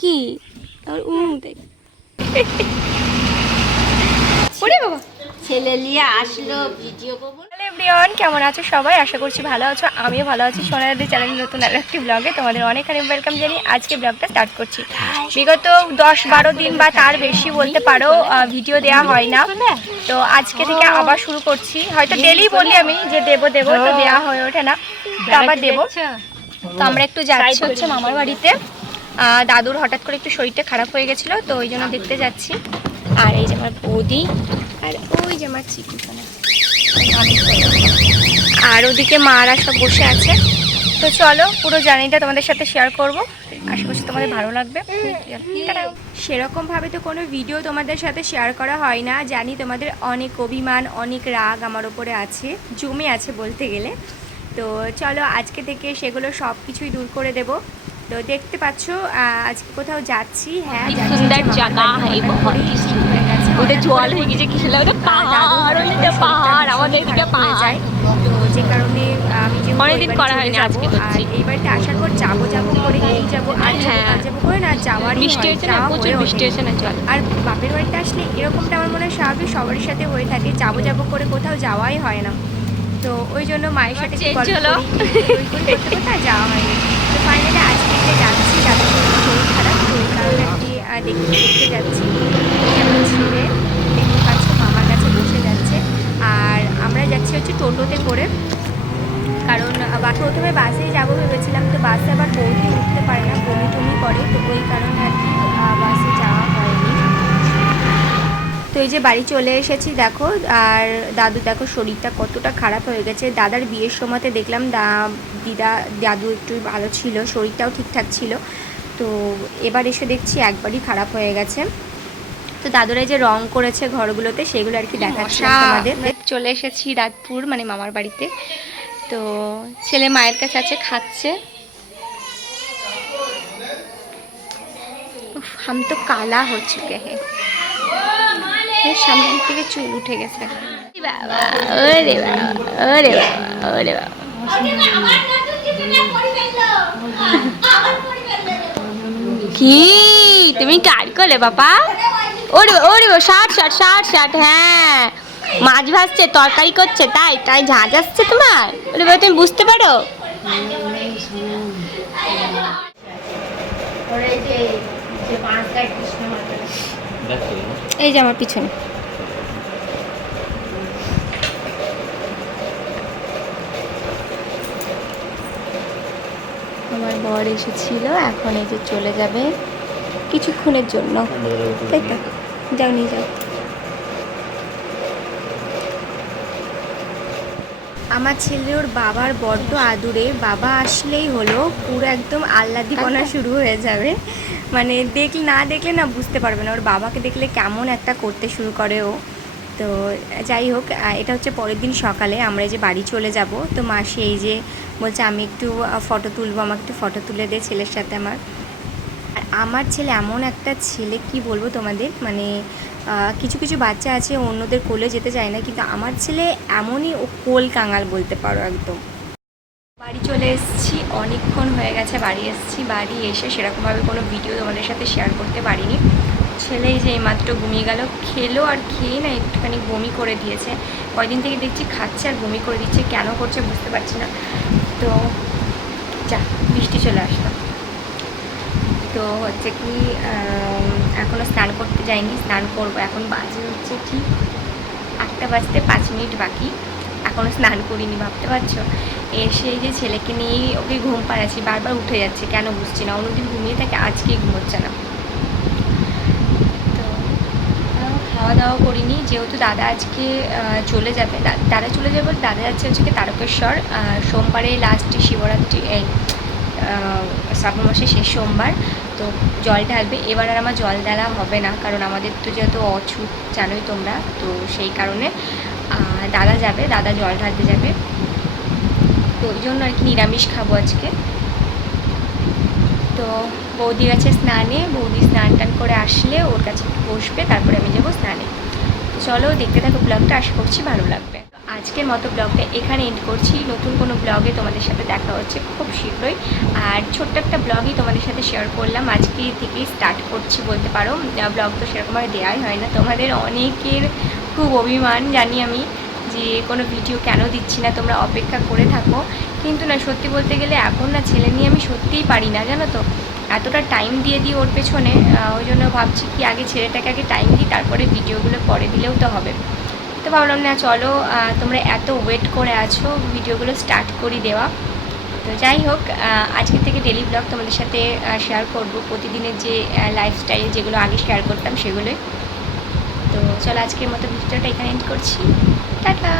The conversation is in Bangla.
কি আর দেখ ওরে বাবা ছেলে নিয়ে আসলো ভিডিও করবো। হ্যালো এভরিওয়ান, কেমন আছো সবাই? আশা করছি ভালো আছো, আমিও ভালো আছি। সোনালি চ্যানেলের নতুন আর একটি ব্লগে তোমাদের অনেক অনেক ওয়েলকাম জানিয়ে আজকে ব্লগটা স্টার্ট করছি। বিগত 10-12 দিন বা তার বেশি বলতে পারো ভিডিও দেওয়া হয় না, তো আজকে থেকে আবার শুরু করছি। হয়তো ডেলি বলি আমি যে দেবো তো দেওয়া হয়ে ওঠে না, তো আবার দেবো। তো আমরা একটু যাচ্ছি হচ্ছে মামার বাড়িতে। দাদুর হঠাৎ করে একটু শরীরটা খারাপ হয়ে গেছিলো, তো ওই জন্য দেখতে যাচ্ছি। আর এই যে আমার বৌদি, আর ওই যে আমার চিকুখানা, আর ওদিকে মারা সব বসে আছে। তো চলো পুরো জার্নিটা তোমাদের সাথে শেয়ার করবো, আশা করছি তোমাদের ভালো লাগবে। সেরকমভাবে তো কোনো ভিডিও তোমাদের সাথে শেয়ার করা হয় না, জানি তোমাদের অনেক অভিমান অনেক রাগ আমার ওপরে আছে, জমে আছে বলতে গেলে। তো চলো আজকে থেকে সেগুলো সব কিছুই দূর করে দেব। তো দেখতে পাচ্ছ আজকে কোথাও যাচ্ছি। হ্যাঁ, সুন্দর জায়গা ওদের জল হয়ে গেছে, কি সুন্দর পাহাড়, আমাদের এদিকে পাহাড়। তো যে কারণে আমি যে অনেকদিন করা হয়নি, আজকে আর এই বাড়িতে আসার পর যাবো করে এই যাবো আর যাবো করে না, যাওয়ার বৃষ্টি হয়েছে না, প্রচুর বৃষ্টি হয়েছে না জল। আর বাপের বাড়িতে আসলে এরকমটা আমার মনে হয় স্বাভাবিক সবারই সাথে হয়ে থাকে, যাবো করে কোথাও যাওয়াই হয় না। তো ওই জন্য মায়ের সাথে করতে আর যাওয়া হয়নি। তো ফাইনালি আজকে যাচ্ছি, দাদুর শরীর খারাপ, তো এই কারণে আর কি দেখতে যাচ্ছি। আমার ছেলে দেখতে পাচ্ছ মামার কাছে বসে যাচ্ছে, আর আমরা যাচ্ছি হচ্ছে টোটোতে করে, কারণ প্রথমে বাসেই যাবো ভেবেছিলাম, তো বাসে আবার বৌদি উঠতে পারে না, বমি টমি করে, তো ওই কারণে আর কি বাসে যাওয়া হয়নি। তো এই যে বাড়ি চলে এসেছি দেখো, আর দাদু দেখো শরীরটা কতটা খারাপ হয়ে গেছে। দাদার বিয়ের সময়তে দেখলাম দাদু একটু ভালো ছিল, শরীরটাও ঠিকঠাক ছিল, তো এবার এসে দেখছি একবারই খারাপ হয়ে গেছে। তো দাদুরা যে রং করেছে ঘরগুলোতে সেগুলো আর কি দেখাচ্ছি আমাদের। চলে এসেছি রাতপুর মানে মামার বাড়িতে। তো ছেলে মায়ের কাছে আছে, খাচ্ছে। হাম তো কালা हो चुके हैं, সামনের দিক থেকে চুল উঠে গেছে। বাবা ওরে বাবা ওরে বাবা ওরে বাবা, কি তুমি কার করলে বাবা? ওরে ওরে ষাট ষাট ষাট ষাট, হ্যাঁ মাছ ভাজছে, তরকারি করছে, তাই তাই ঝাঁঝ আসছে তোমার। ওরে বাবা তুমি বুঝতে পারো। এই যে আমার পিছনে আমার বর এসেছিল, এখন এই যে চলে যাবে কিছুক্ষণের জন্য, তাই তো? যাও নিয়ে যাও। আমার ছেলে ওর বাবার বড্ড আদুরে, বাবা আসলেই হলো পুরো একদম আহ্লাদিপনা শুরু হয়ে যাবে, মানে না দেখলে না বুঝতে পারবে না ওর বাবাকে দেখলে কেমন একটা করতে শুরু করে ও। তো যাই হোক, এটা হচ্ছে পরের দিন সকালে আমরা যে বাড়ি চলে যাব। তো মাসি এই যে বলছে আমি একটু ফটো তুলবো, আমাকে একটু ফটো তুলে দে ছেলের সাথে আমার। আর আমার ছেলে এমন একটা ছেলে, কি বলবো তোমাদের, মানে কিছু কিছু বাচ্চা আছে অন্যদের কোলে যেতে চায় না, কিন্তু আমার ছেলে এমনই, ও কোল কাঙাল বলতে পারো একদম। বাড়ি চলে এসেছি, অনেকক্ষণ হয়ে গেছে বাড়ি এসেছি। বাড়ি এসে সেরকমভাবে কোনো ভিডিও তোমাদের সাথে শেয়ার করতে পারিনি। ছেলেই যে এইমাত্র ঘুমিয়ে গেল, খেলো আর খেয়ে না একটুখানি বমি করে দিয়েছে। কয়দিন থেকে দেখছি খাচ্ছে আর বমি করে দিচ্ছে, কেন করছে বুঝতে পারছি না। তো যা, বৃষ্টি চলে আসলো। তো হচ্ছে কি এখনও স্নান করতে যাইনি, স্নান করবো। এখন বাজে হচ্ছে ঠিক 8টা বাজতে 5 মিনিট বাকি, এখনও স্নান করিনি, ভাবতে পারছো? এসে যে ছেলেকে নিয়েই ওকে ঘুম পাড়াচ্ছি, বারবার উঠে যাচ্ছে, কেন বুঝছি না। অন্যদিন ঘুমিয়ে থাকে, আজকেই ঘুমোচ্ছে না। তো খাওয়া দাওয়া করিনি, যেহেতু দাদা আজকে চলে যাবে, দাদা চলে যাবে, দাদা যাচ্ছে হচ্ছে কি তারকেশ্বর। সোমবারে লাস্ট শিবরাত্রি, শ্রাবণ মাসের শেষ সোমবার, তো জল ঢালবে। এবার আর আমার জল ঢালা হবে না, কারণ আমাদের তো যেহেতু অছুত জানোই তোমরা, তো সেই কারণে দাদা যাবে, দাদা জল ঢালতে যাবে, তো ওই জন্য আর কি নিরামিষ খাবো আজকে। তো বৌদি গেছে স্নানে, বৌদি স্নান টান করে আসলে ওর কাছে একটু বসবে, তারপরে আমি যাবো স্নানে। তো চলো দেখতে থাকো ব্লগটা, আশা করছি ভালো লাগবে। আজকের মতো ব্লগটা এখানে এন্ড করছি। নতুন কোনো ব্লগে তোমাদের সাথে দেখা হচ্ছে খুব শীঘ্রই। আর ছোট্ট একটা ব্লগই তোমাদের সাথে শেয়ার করলাম, আজকে থেকেই স্টার্ট করছি বলতে পারো। ব্লগ তো সেরকমভাবে দেওয়াই হয় না, তোমাদের অনেকের খুব অভিমান জানি আমি যে কোনো ভিডিও কেন দিচ্ছি না, তোমরা অপেক্ষা করে থাকো। কিন্তু না, সত্যি বলতে গেলে এখন না ছেলে নিয়ে আমি সত্যিই পারি না, জানো তো, এতটা টাইম দিয়ে দিই ওর পেছনে। ওই জন্য ভাবছি কি আগে ছেলেটাকে আগে টাইম দিই, তারপরে ভিডিওগুলো পরে দিলেও তো হবে। তো ভাবলাম না, চলো তোমরা এত ওয়েট করে আছো, ভিডিওগুলো স্টার্ট করি দেওয়া। তো যাই হোক, আজকে থেকে ডেলি ব্লগ তোমাদের সাথে শেয়ার করব, প্রতিদিনের যে লাইফস্টাইল যেগুলো আগে শেয়ার করতাম সেগুলোই। তো চলো আজকের মতো ভিডিওটা এখানে এন্ড করছি। টাটা।